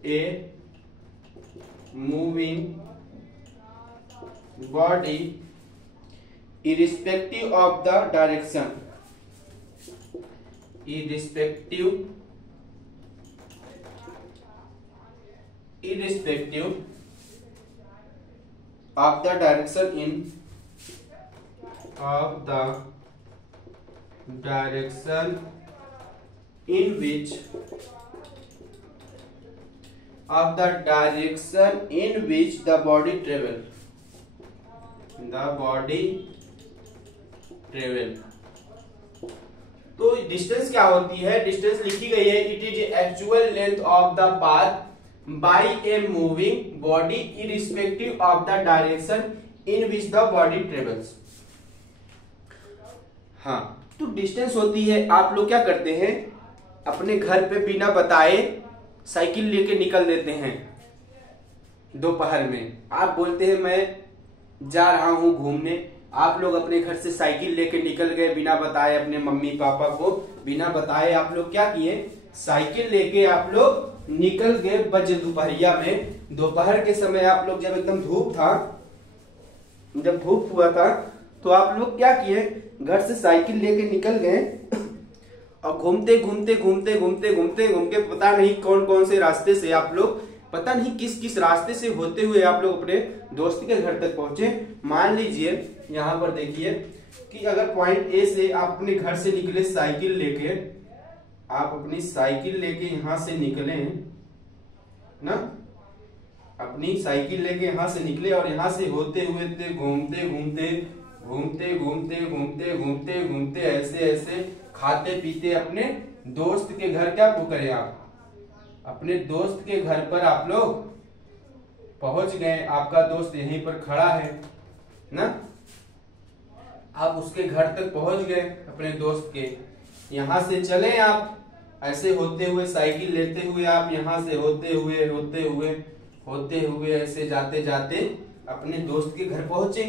a moving body irrespective of the direction, irrespective of the direction in which of the direction in which the body travel, तो distance क्या होती है? Distance लिखी गई है, it is actual length of the path by a moving body irrespective of the direction in which the body travels. हाँ, तो distance होती है, आप लोग क्या करते हैं अपने घर पे बिना बताए साइकिल लेके निकल देते हैं दोपहर में। आप बोलते हैं मैं जा रहा हूं घूमने, आप लोग अपने घर से साइकिल लेके निकल गए बिना बताए, अपने मम्मी पापा को बिना बताए आप लोग क्या किए, साइकिल लेके आप लोग निकल गए बजे दोपहरिया में। दोपहर के समय आप लोग जब एकदम जब धूप हुआ था तो आप लोग क्या किए, घर से साइकिल लेके निकल गए और घूमते घूमते पता नहीं कौन कौन से रास्ते से आप लोग, पता नहीं किस किस रास्ते से होते हुए आप लोग अपने दोस्त के घर तक पहुंचे। मान लीजिए यहाँ पर देखिए कि अगर पॉइंट ए से आप अपने घर से निकले साइकिल लेके, आप अपनी साइकिल लेके यहाँ से निकले ना, अपनी साइकिल लेके यहाँ से निकले और यहाँ से होते हुए घूमते ऐसे खाते पीते अपने दोस्त के घर क्या करें, आप अपने दोस्त के घर पर आप लोग पहुंच गए। आपका दोस्त यहीं पर खड़ा है ना, आप उसके घर तक पहुंच गए अपने दोस्त के। यहां से चले आप ऐसे होते हुए साइकिल लेते हुए, आप यहां से होते हुए ऐसे जाते अपने दोस्त के घर पहुंचे।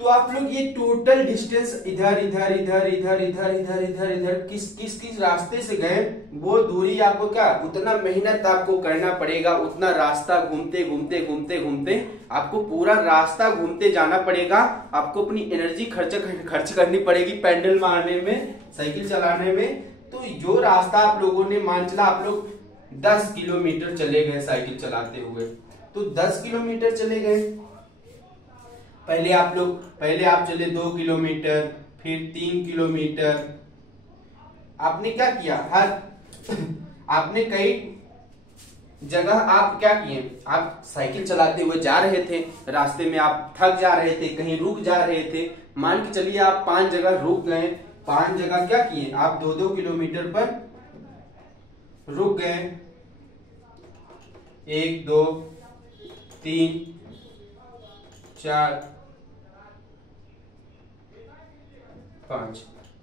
तो आप लोग ये टोटल डिस्टेंस इधर किस रास्ते से गए, वो दूरी आपको क्या, उतना मेहनत आपको करना पड़ेगा, उतना रास्ता घूमते आपको पूरा रास्ता घूमते जाना पड़ेगा। आपको अपनी एनर्जी खर्च करनी पड़ेगी पैडल मारने में, साइकिल चलाने में। तो जो रास्ता आप लोगों ने, मान चला आप लोग 10 किलोमीटर चले गए साइकिल चलाते हुए, तो 10 किलोमीटर चले गए। पहले आप चले 2 किलोमीटर, फिर 3 किलोमीटर। आपने क्या किया, आपने कई जगह आप क्या किए, आप साइकिल चलाते हुए जा रहे थे, रास्ते में आप थक जा रहे थे, कहीं रुक जा रहे थे। मान के चलिए आप 5 जगह रुक गए, 5 जगह क्या किए, आप 2-2 किलोमीटर पर रुक गए। 1 2 3 4 5,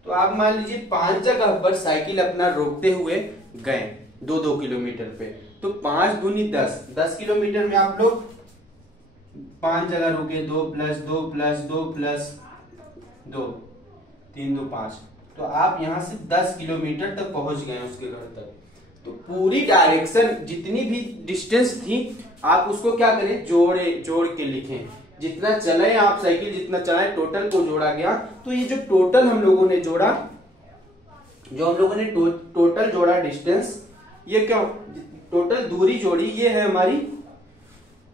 तो आप मान लीजिए 5 जगह पर साइकिल अपना रोकते हुए गए 2-2 किलोमीटर पे। तो 5 दूनी 10 किलोमीटर में आप लोग 5 जगह रुके, 2 + 2 + 2 + 2 3 2 5, तो आप यहां से 10 किलोमीटर तक पहुंच गए उसके घर तक। तो पूरी डायरेक्शन जितनी भी डिस्टेंस थी आप उसको क्या करें, जोड़ के लिखें। जितना चले आप साइकिल, जितना चलाए टोटल को जोड़ा गया। तो ये जो टोटल हम लोगों ने जोड़ा, टोटल जोड़ा डिस्टेंस, ये क्या टोटल दूरी जोड़ी, ये है हमारी,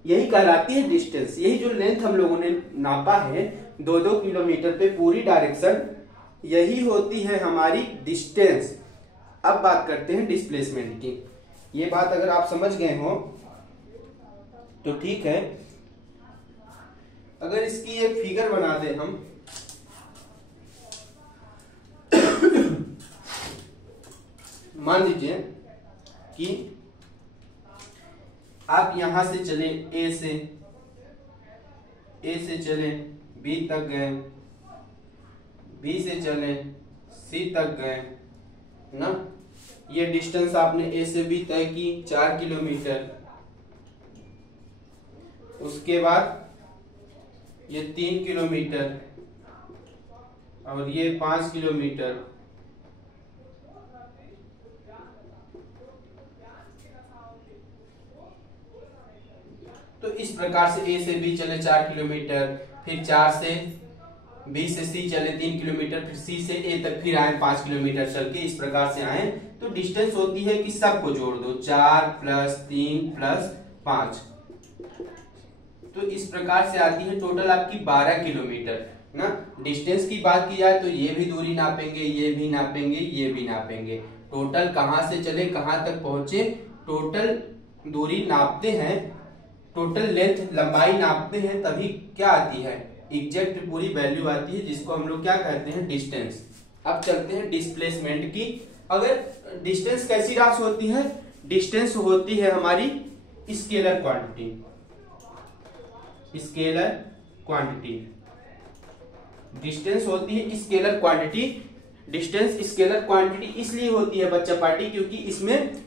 यही कहलाती है डिस्टेंस। यही जो लेंथ हम लोगों ने नापा है 2-2 किलोमीटर पे पूरी डायरेक्शन, यही होती है हमारी डिस्टेंस। अब बात करते हैं डिस्प्लेसमेंट की। ये बात अगर आप समझ गए हो तो ठीक है। अगर इसकी एक फिगर बना दे हम, मान लीजिए कि आप यहां से चले, ए से चले बी तक गए, बी से चले सी तक गए, ना। ये डिस्टेंस आपने ए से बी तय की 4 किलोमीटर, उसके बाद ये 3 किलोमीटर और ये 5 किलोमीटर। तो इस प्रकार से ए से बी चले 4 किलोमीटर, फिर 4 से बी से सी चले 3 किलोमीटर, फिर सी से ए तक फिर आए 5 किलोमीटर चल के, इस प्रकार से आए। तो डिस्टेंस होती है कि सबको जोड़ दो, 4 + 3 + 5, तो इस प्रकार से आती है टोटल आपकी 12 किलोमीटर ना। डिस्टेंस की बात की जाए तो ये भी दूरी नापेंगे, ये भी नापेंगे, ये भी नापेंगे। टोटल कहां से चले कहां तक पहुंचे, टोटल दूरी नापते हैं, टोटल लेंथ लंबाई नापते हैं, तभी क्या आती है, एग्जैक्ट पूरी वैल्यू आती है, जिसको हम लोग क्या कहते हैं, डिस्टेंस। अब चलते हैं डिस्प्लेसमेंट की। अगर डिस्टेंस कैसी राशि होती है, डिस्टेंस होती है हमारी scalar quantity. Scalar quantity, distance होती है scalar quantity. Distance scalar quantity इसलिए होती है बच्चा पार्टी, क्योंकि इसमें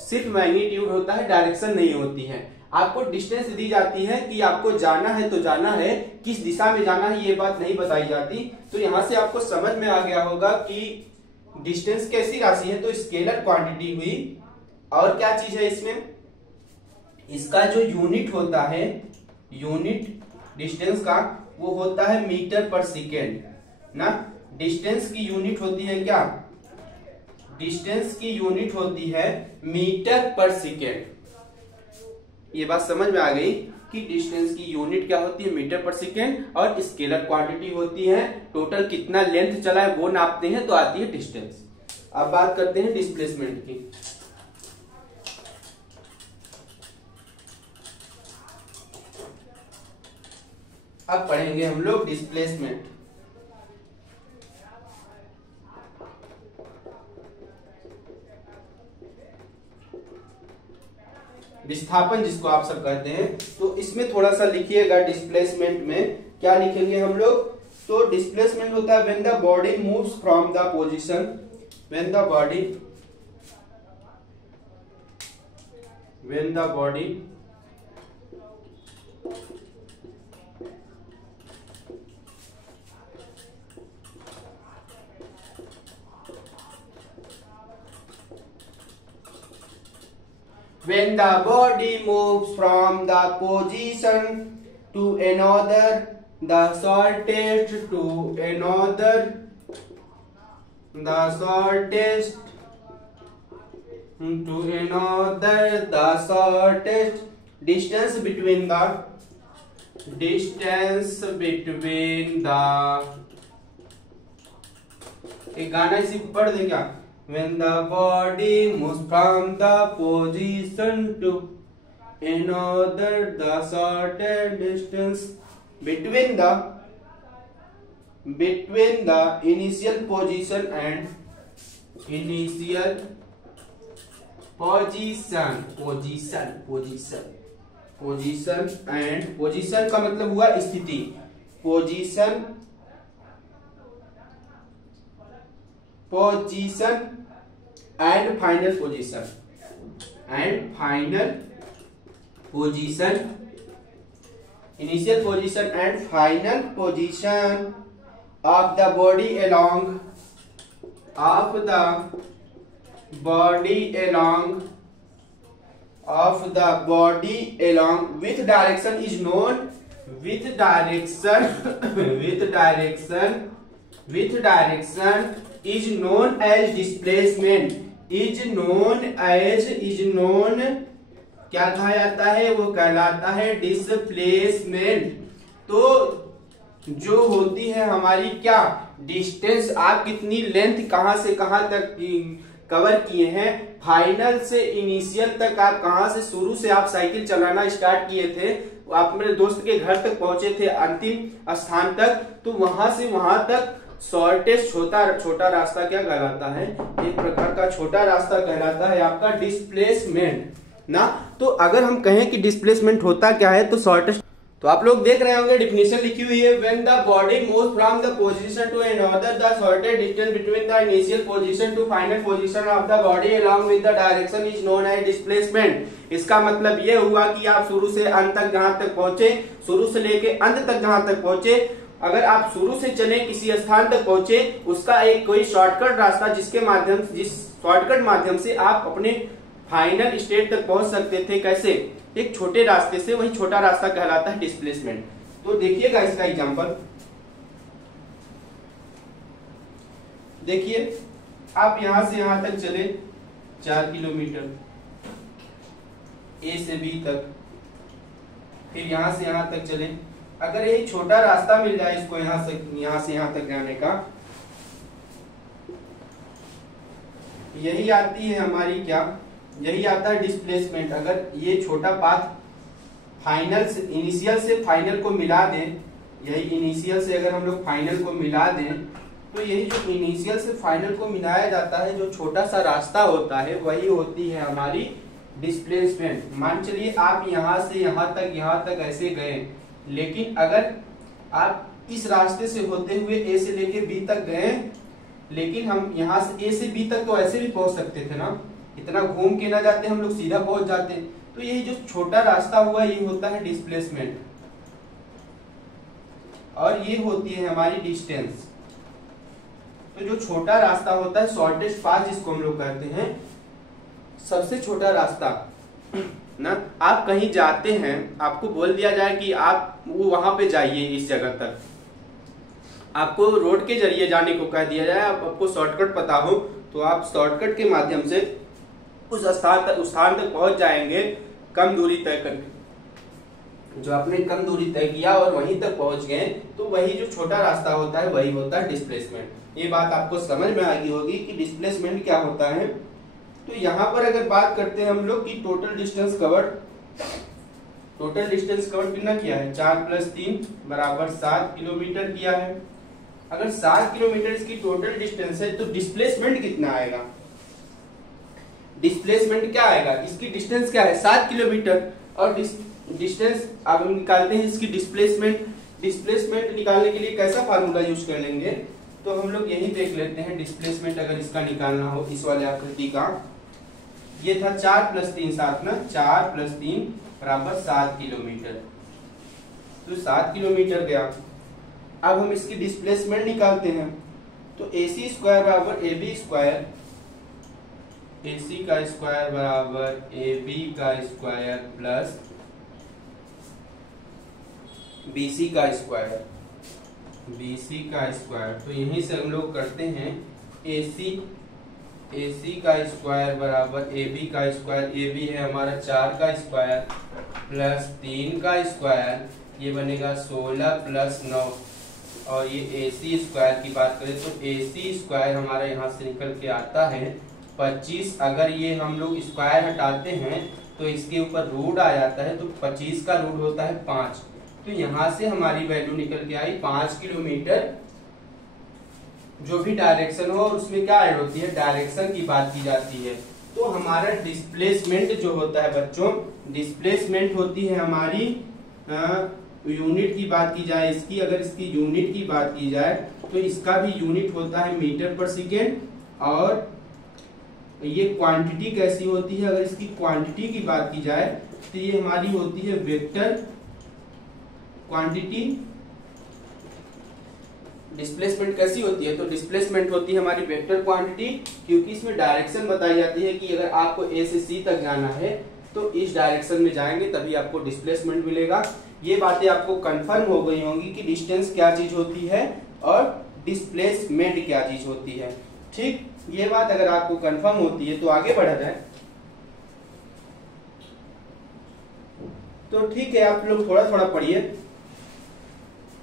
सिर्फ मैग्नीट्यूड होता है, डायरेक्शन नहीं होती है। आपको डिस्टेंस दी जाती है कि आपको जाना है तो जाना है, किस दिशा में जाना है ये बात नहीं बताई जाती। तो यहां से आपको समझ में आ गया होगा कि डिस्टेंस कैसी राशि है, तो स्केलर क्वांटिटी हुई। और क्या चीज है इसमें, इसका जो यूनिट होता है, यूनिट डिस्टेंस का, वो होता है मीटर पर सेकेंड ना। डिस्टेंस की यूनिट होती है क्या, डिस्टेंस की यूनिट होती है मीटर पर सेकेंड। ये बात समझ में आ गई कि डिस्टेंस की यूनिट क्या होती है, मीटर पर सेकेंड, और स्केलर क्वांटिटी होती है टोटल कितना लेंथ चला है वो नापते हैं, तो आती है डिस्टेंस। अब बात करते हैं डिस्प्लेसमेंट की। अब पढ़ेंगे हम लोग डिस्प्लेसमेंट। विस्थापन जिसको आप सब कहते हैं, तो इसमें थोड़ा सा लिखिएगा। डिस्प्लेसमेंट में क्या लिखेंगे हम लोग, तो डिस्प्लेसमेंट होता है when the body moves from the position, when the body when the body moves from the position to another, the shortest to another, the shortest to another, the shortest distance between the एक गाना इसी को पढ़ दें क्या, when the body moves from the position to another, the shortest distance between the initial position and position का मतलब हुआ स्थिति, position and final position, initial position and final position of the body along with direction is known as displacement, क्या कहा जाता है, वो कहलाता है डिस्प्लेसमेंट। तो जो होती है हमारी क्या डिस्टेंस, आप कितनी लेंथ कहां से कहां तक कवर किए हैं, फाइनल से इनिशियल तक आप कहां से, शुरू से आप साइकिल चलाना स्टार्ट किए थे, आप मेरे दोस्त के घर तक पहुंचे थे अंतिम स्थान तक, तो वहां से वहां तक शॉर्टेस्ट छोटा रास्ता क्या कहलाता है, एक प्रकार का छोटा रास्ता कहलाता है आपका डिस्प्लेसमेंट ना। तो अगर हम कहें कि डिस्प्लेसमेंट होता क्या है, तो तो आप लोग देख रहे होंगे डिफिनेशन लिखी हुई है, when the body move from the position to another the shortest distance between the initial position to final position of the body along with the direction is known as displacement. इसका मतलब ये हुआ कि आप शुरू से अंत तक जहां तक पहुंचे, शुरू से लेके अंत तक जहां तक पहुंचे, अगर आप शुरू से चले किसी स्थान तक पहुंचे, उसका एक कोई शॉर्टकट रास्ता जिस शॉर्टकट माध्यम से आप अपने फाइनल स्टेट तक पहुंच सकते थे। कैसे? एक छोटे रास्ते से, वही छोटा रास्ता कहलाता है डिस्प्लेसमेंट। तो देखिएगा इसका एग्जांपल, देखिए आप यहां से यहां तक चले 4 किलोमीटर ए से बी तक, फिर यहां से यहां तक चले। अगर ये छोटा रास्ता मिल जाए इसको यहां से यहां तक जाने का, यही आती है हमारी क्या, यही आता है डिस्प्लेसमेंट। अगर ये छोटा पाथ फाइनल से, इनिशियल से फाइनल को मिला दें, यही इनिशियल से अगर हम लोग फाइनल को मिला दें, तो यही जो इनिशियल से फाइनल को मिलाया जाता है, जो छोटा सा रास्ता होता है, वही होती है हमारी डिस्प्लेसमेंट। मान चलिए आप यहां से यहां तक ऐसे गए, लेकिन अगर आप इस रास्ते से होते हुए ए से लेके बी तक गए, लेकिन हम यहां से ए से बी तक तो ऐसे भी पहुंच सकते थे ना, इतना घूम के ना जाते, हम लोग सीधा पहुंच जाते। तो यही जो छोटा रास्ता हुआ ये होता है डिस्प्लेसमेंट, और ये होती है हमारी डिस्टेंस। तो जो छोटा रास्ता होता है, शॉर्टेस्ट पाथ जिसको हम लोग कहते हैं, सबसे छोटा रास्ता ना। आप कहीं जाते हैं, आपको बोल दिया जाए कि आप वो वहां पे जाइए इस जगह तक, आपको रोड के जरिए जाने को कह दिया जाए, आपको शॉर्टकट पता हो, तो आप शॉर्टकट के माध्यम से उस स्थान तक पहुंच जाएंगे कम दूरी तय करके। जो आपने कम दूरी तय किया और वहीं तक पहुंच गए, तो वही जो छोटा रास्ता होता है वही होता है डिस्प्लेसमेंट। ये बात आपको समझ में आ गई होगी कि डिस्प्लेसमेंट क्या होता है। तो यहाँ पर अगर बात करते हैं हम लोग की टोटल डिस्टेंस कवर्ड कितना किया है, 4 + 3 = 7 किलोमीटर किया है। अगर 7 किलोमीटर इसकी टोटल डिस्टेंस है, तो डिस्प्लेसमेंट कितना आएगा, डिस्प्लेसमेंट क्या आएगा, इसकी डिस्टेंस क्या है 7 किलोमीटर, और डिस्टेंस अब हम निकालते हैं इसकी डिस्प्लेसमेंट निकालने के लिए कैसा फार्मूला यूज कर लेंगे, तो हम लोग यही देख लेते हैं। डिस्प्लेसमेंट अगर इसका निकालना हो, इस वाले आकृति का, ये था 4 + 3 7 ना, 4 + 3 = 7 किलोमीटर, तो 7 किलोमीटर गया। अब हम इसकी डिस्प्लेसमेंट निकालते हैं, तो AC² = AB², AC² = AB² plus BC²। तो यहीं से हम लोग करते हैं AC² = AB², AB है हमारा 4 का स्क्वायर प्लस 3 का स्क्वायर, ये बनेगा 16 + 9, और ये AC² की बात करें तो AC² हमारा यहाँ से निकल के आता है 25। अगर ये हम लोग स्क्वायर हटाते हैं तो इसके ऊपर रूट आ जाता है, तो 25 का रूट होता है 5। तो यहाँ से हमारी वैल्यू निकल के आई 5 किलोमीटर। जो भी डायरेक्शन हो उसमें क्या ऐड होती है, डायरेक्शन की बात की जाती है। तो हमारा डिस्प्लेसमेंट जो होता है बच्चों, डिस्प्लेसमेंट होती है हमारी यूनिट की बात की जाए इसकी, अगर इसकी यूनिट की बात की जाए तो इसका भी यूनिट होता है मीटर/सेकेंड, और ये क्वांटिटी कैसी होती है, अगर इसकी क्वांटिटी की बात की जाए तो ये हमारी होती है वेक्टर क्वांटिटी। डिस्प्लेसमेंट कैसी होती है, तो डिस्प्लेसमेंट होती है हमारी वेक्टर क्वांटिटी, क्योंकि इसमें डायरेक्शन बताई जाती है कि अगर आपको A से C तक जाना है तो इस डायरेक्शन में जाएंगे तभी आपको डिस्प्लेसमेंट मिलेगा। ये बातें आपको कंफर्म हो गई होंगी कि डिस्टेंस क्या चीज होती है और डिस्प्लेसमेंट क्या चीज होती है। ठीक, ये बात अगर आपको कंफर्म होती है तो आगे बढ़ा जाए। तो ठीक है, आप लोग थोड़ा थोड़ा पढ़िए,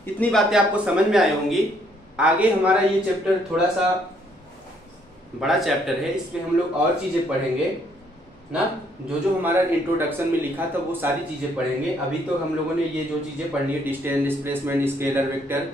इतनी बातें आपको समझ में आई होंगी। आगे हमारा ये चैप्टर थोड़ा सा बड़ा चैप्टर है, इसमें हम लोग और चीजें पढ़ेंगे ना। जो हमारा इंट्रोडक्शन में लिखा था वो सारी चीजें पढ़ेंगे। अभी तो हम लोगों ने ये जो चीजें पढ़नी है, distance, displacement, scalar, vector,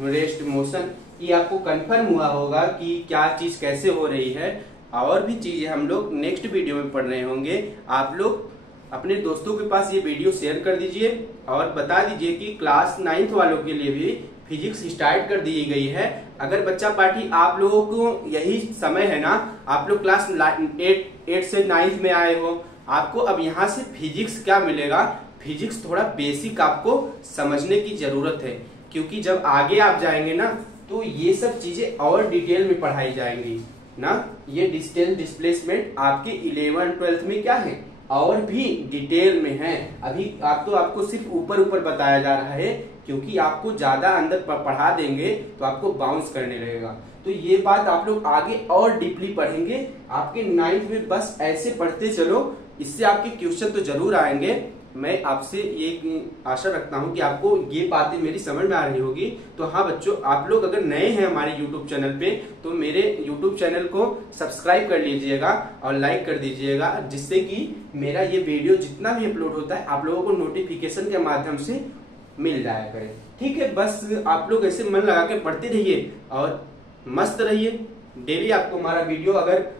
rest, motion, ये आपको कंफर्म हुआ होगा कि क्या चीज कैसे हो रही है। और भी चीजें हम लोग नेक्स्ट वीडियो में पढ़ रहे होंगे। आप लोग अपने दोस्तों के पास ये वीडियो शेयर कर दीजिए और बता दीजिए कि क्लास 9th वालों के लिए भी फिजिक्स स्टार्ट कर दी गई है। अगर बच्चा पार्टी आप लोगों को यही समय है ना, आप लोग क्लास 8 से 9th में आए हो, आपको अब यहाँ से फिजिक्स क्या मिलेगा, फिजिक्स थोड़ा बेसिक आपको समझने की जरूरत है, क्योंकि जब आगे आप जाएंगे ना तो ये सब चीजें और डिटेल में पढ़ाई जाएंगी ना। ये डिस्टेंस डिस्प्लेसमेंट आपके 11th-12th में क्या है और भी डिटेल में है। अभी आपको सिर्फ ऊपर ऊपर बताया जा रहा है, क्योंकि आपको ज्यादा अंदर पढ़ा देंगे तो आपको बाउंस करने लगेगा। तो ये बात आप लोग आगे और डीपली पढ़ेंगे। आपके 9th में बस ऐसे पढ़ते चलो, इससे आपके क्वेश्चन तो जरूर आएंगे। मैं आपसे ये आशा रखता हूं कि आपको ये बातें मेरी समझ में आ रही होगी। तो हाँ बच्चों, आप लोग अगर नए हैं हमारे YouTube चैनल पे तो मेरे YouTube चैनल को सब्सक्राइब कर लीजिएगा और लाइक कर दीजिएगा, जिससे कि मेरा ये वीडियो जितना भी अपलोड होता है आप लोगों को नोटिफिकेशन के माध्यम से मिल जाया करे। ठीक है, बस आप लोग ऐसे मन लगा के पढ़ते रहिए और मस्त रहिए। डेली आपको हमारा वीडियो अगर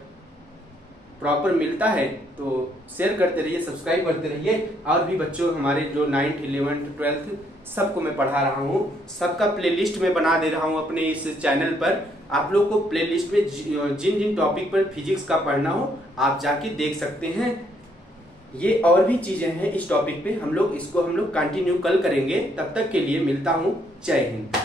प्रॉपर मिलता है तो शेयर करते रहिए, सब्सक्राइब करते रहिए। और भी बच्चों हमारे जो 9th, 11th, 12th सबको मैं पढ़ा रहा हूँ, सबका प्लेलिस्ट में बना दे रहा हूँ अपने इस चैनल पर। आप लोग को प्लेलिस्ट में जिन जिन टॉपिक पर फिजिक्स का पढ़ना हो आप जाके देख सकते हैं। ये और भी चीजें हैं इस टॉपिक पे, हम लोग कंटिन्यू कल करेंगे। तब तक के लिए मिलता हूँ। जय हिंद।